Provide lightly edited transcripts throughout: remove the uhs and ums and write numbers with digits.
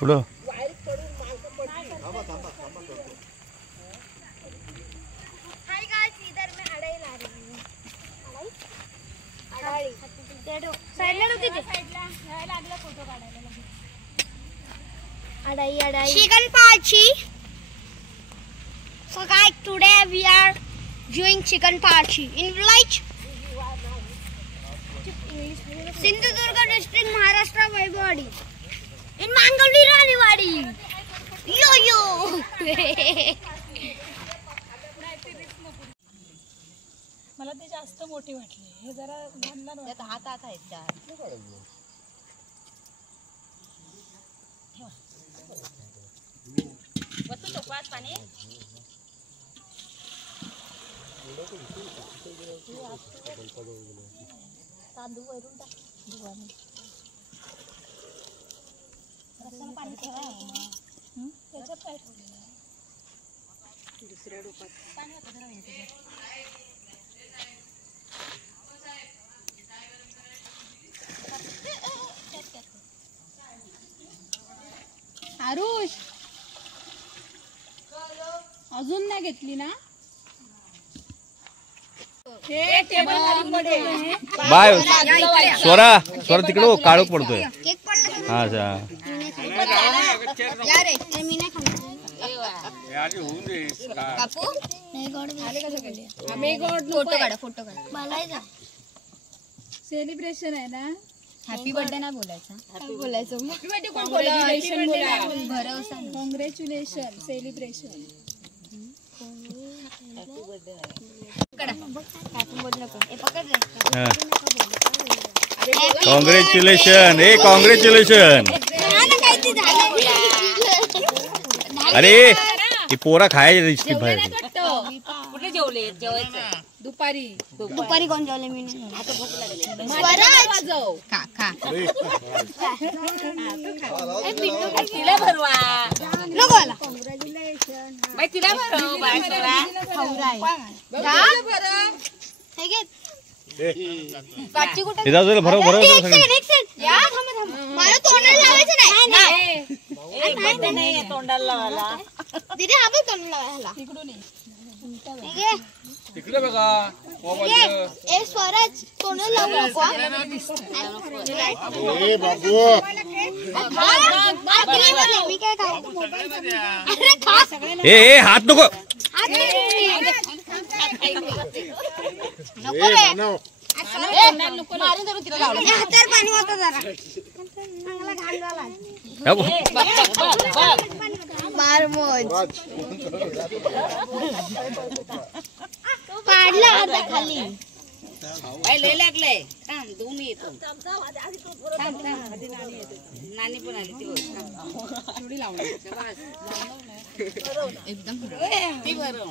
पुढं chicken party. So guys, today we are doing chicken party in village Sindhudurga district, Maharashtra, Vaivodi. In Mangaldi Raniwadi. Yo yo. मला ते जास्त मोठी वाटली. हे जरा लहान लहान हातात आहेत चार. वतू टोपात पाणी. तांदूळ वरून टाक. दुवाने. रस्त्याला पाणी ठेवा. त्याच्यात काय ठेवलेलं आहे? दुसऱ्या डोपात पाणी होतं जरा वेगळं. आरुष अजून नाही घेतली ना? बाय स्वरा तिकडे काळोख पडतोय. हा अच्छा सेलिब्रेशन आहे ना. हॅपी बर्थडे ना बोलायचं. हॅपी बोलायचं. भरोसा. Congratulation celebration. कॉंग्रॅच्युलेशन. हे कॉंग्रॅच्युलेशन. अरे ही पोरा खायची दिसते बाहेर. कुठे जेवले? दुपारी कोण जेवले? मी नाही. आता भूक लागली. खा तिला भरवा नको आला. बाई तिला भरव. बाय करा. हे घे. भरव मला तोंडाला लावायचं नाही. नाही तोंडाला लावायला. दीदी हा बघ तोंडाला लावायला. तिकडून इकडे बघा. ए स्वराज तोंडाला लावू नको. ए बाबू मी काय खाऊ? अरे खा. ए हात नको. नको रे. मारून धरून तिला लावलं. हातावर पाणी होतं जरा. चांगला घाण झाला. मारमोज पाडला आता खाली. बाई लय लागलंय. थांब 2 मी येतो. नानी पण आली ती. थोडी लावून एकदम ती भरव.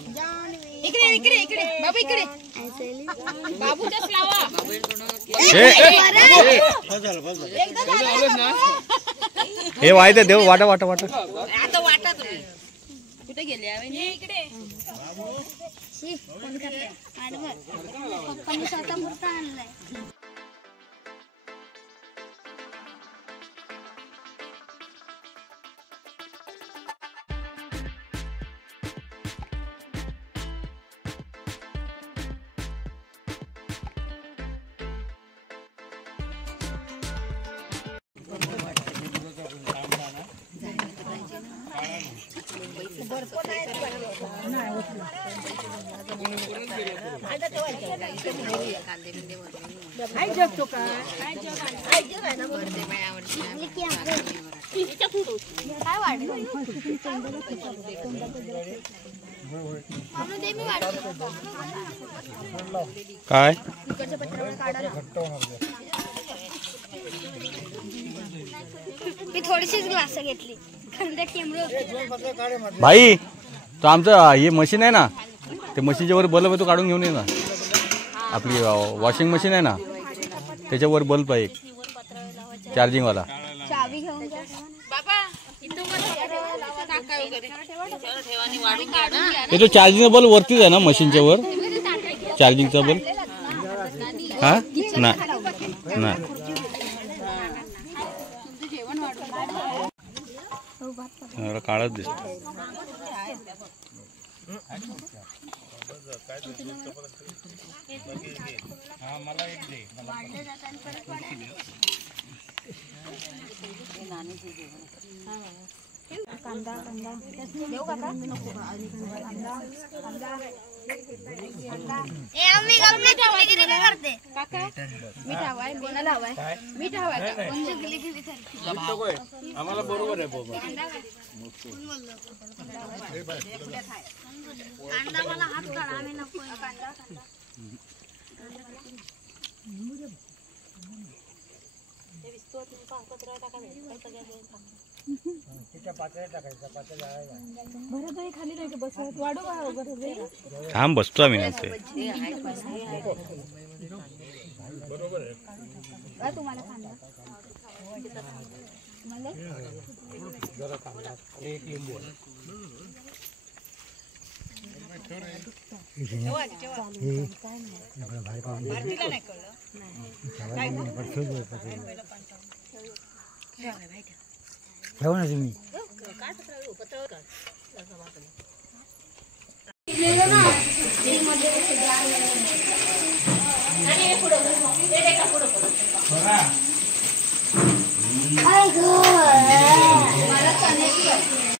इकडे बाबू इकडे. बाबूच्याच लावा. हे वायदे देव वाटा आता वाटा तुम्ही. कुठे गेले? इकडे. पप्पांनी स्वतः मूर्त आणलाय. काय मी थोडीशीच ग्लास घेतली. भाई तो आमचं हे मशीन आहे ना, ते मशीनच्या वर बल्ब आहे, तो काढून घेऊन ये ना. आपली वॉशिंग मशीन आहे ना, त्याच्यावर बल्ब आहे एक चार्जिंग वाला. चावी घेऊन जा बाबा. हे तो चार्जिंगचा बल्ब वरतीच आहे ना मशीनच्या वर. चार्जिंगचा बल्ब हा ना ना जरा काळाच दिसतो. कांदा देऊ काका काका मीठ हवाय कोणाला हवाय मीठ हवाय आम्हाला बरोबर आहे कांदा मला हात काढा आम्ही नको कांदा खाली नाही बसत वाढू थांब बसतो आम्ही नंतर. तुम्हाला कांदा ठेवा ना तुम्ही मला